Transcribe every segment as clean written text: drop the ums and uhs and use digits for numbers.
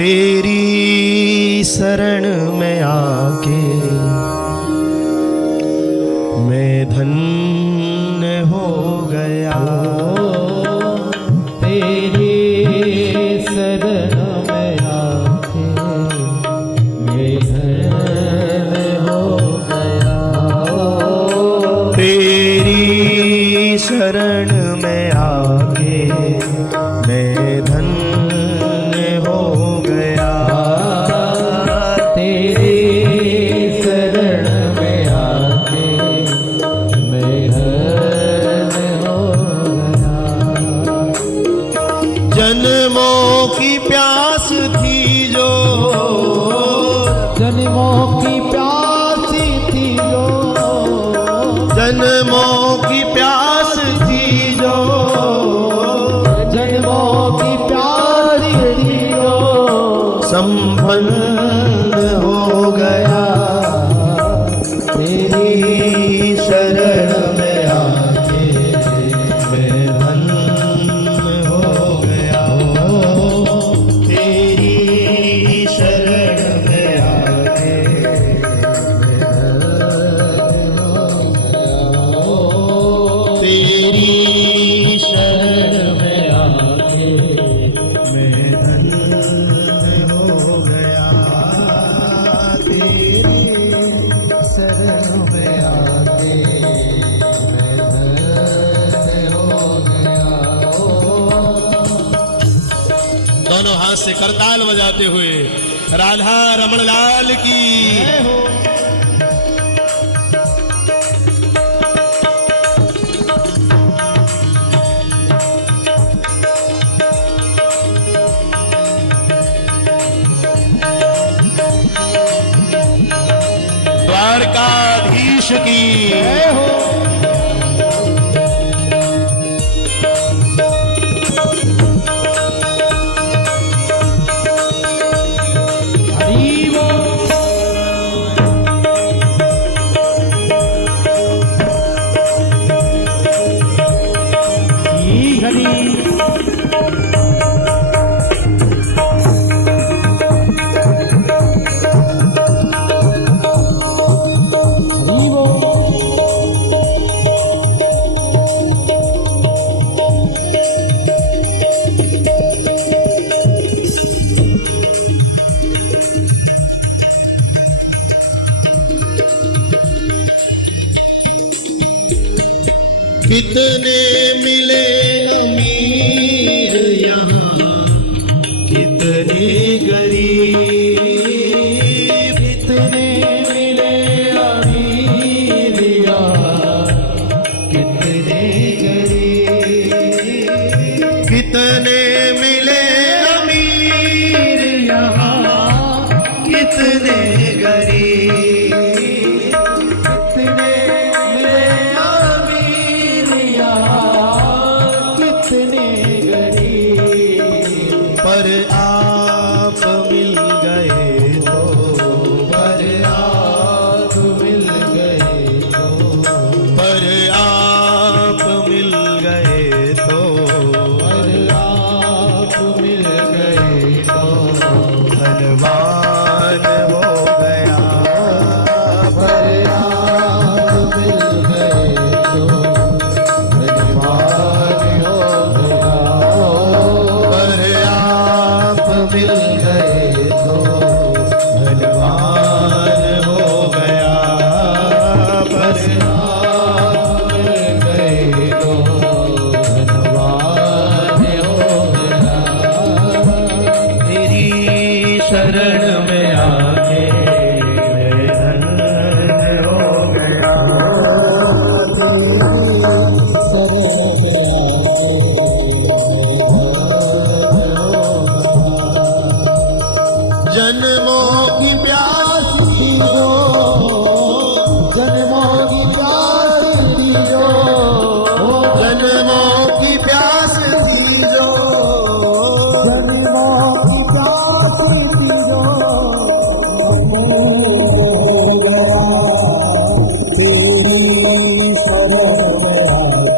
तेरी शरण में आके मैं धन्य हो गया। तेरी शरण में आके मैं धन्य हो गया। तेरी शरण में आके मैं धन्य हो गया। तेरी शरण में आके मैं धन्य हो गया। जन्मों की प्यास थी जो, जन्मों की प्यास थी जो, जन्मों की प्यास थी जो, जन्मों की प्यास थी जो संपन्न हो गया। तेरी शरण में आके मैं धन्य हो गया। तेरी शरण में आके मैं धन्य हो गया। तेरी शरण में आके मैं धन्य हो गया। तेरी शरण में आके मैं धन्य हो गया। दोनों हाथ से करताल बजाते हुए राधा रमण लाल की। द्वारकाधीश की। कितने मिले अमीर यहाँ, कितने गरीब, कितने मिले अमीर यहाँ, कितने गरीब, कितने मिले अमीर यहाँ, कितने गरीब, कितने मिले अमीर यहाँ, कितने गरीब, पर आप मिल गए तो, पर आप मिल गए तो, पर आप मिल गए तो, पर आप मिल गए तो धनवान हो गया। पर आप मिल गए तो धनवान हो गया। पर आप मिल गए तो धनवान हो गया। पर आप मिल गए तो धनवान हो गया। तेरी शरण में आके मैं धन्य हो गया। जन्मों की प्यास थी जो, जन्मों की प्यास थी जो, जन्मों की प्यास थी जो, जन्मों की प्यास थी जो, तेरी शरण में आके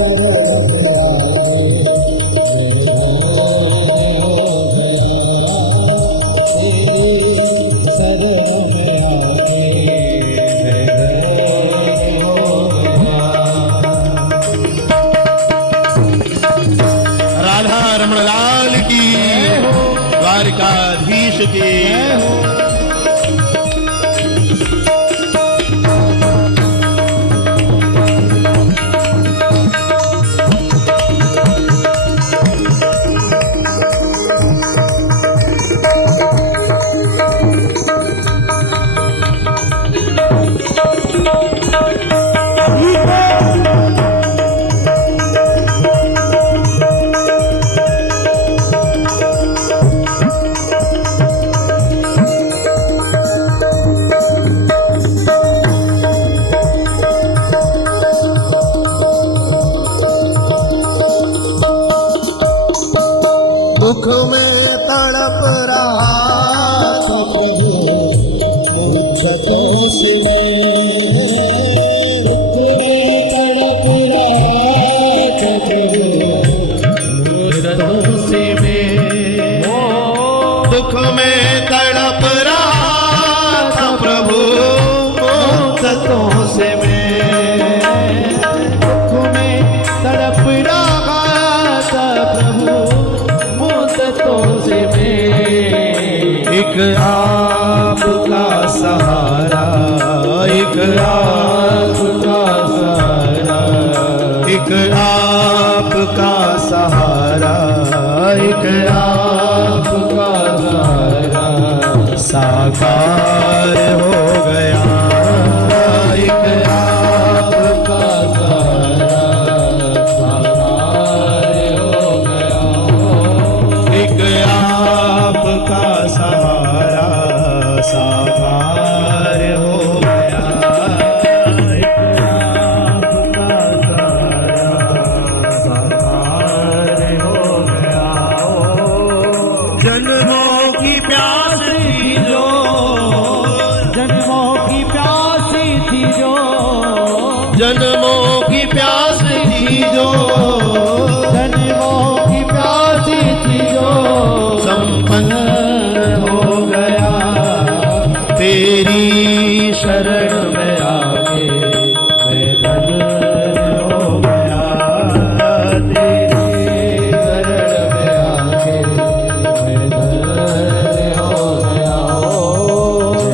मैं द्वारिकाधीश की जय हो। दुख में तड़प रहा था प्रभु मुझको से दुख में तड़प रहा था प्रभु मुद्दतों से मैं दुख में तड़प रहा था प्रभु मुद्दतों से मैं एक आपका सहारा, एक आपका सहारा एक आपका सहारा, एक आपका सहारा साकार हो गया, एक आपका सहारा साकार हो गया एक आपका सहारा साकार हो गया, एक आपका सहारा साकार हो गया। जन्मों की प्यास थी जो, जन्मों की प्यासी थी जो जन्मों की प्यास थी जो जन्मों की प्यासी थी जो संपन्न हो गया, तेरी शरण में आके मैं धन्य हो गया, तेरी शरण में आके मैं धन्य हो गया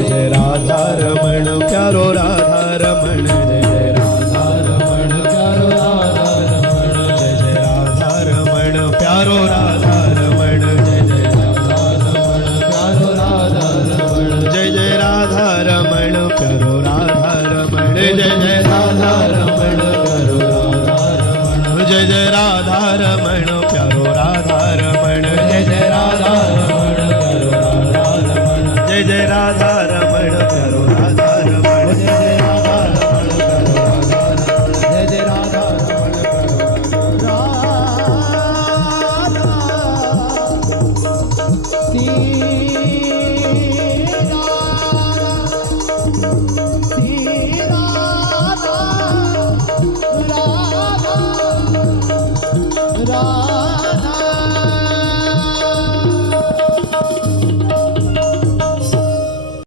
जय राधा रमण प्यारो राधा रमण, जय राधा रमण प्यारो राधा रमण, जय राधा रमण प्यारो राधा रमण, जय राधा रमण प्यारो राधा रमण, जय राधा रमण प्यारो राधा रमण, जय राधा रमण प्यारो राधा रमण, जय राधा रमण प्यारो राधा रमण, जय राधा रमण प्यारो राधा रमण, जय राधा रमण प्यारो राधा रमण, जय राधा रमण प्यारो राधा रमण, जय राधा रमण प्यारो सीता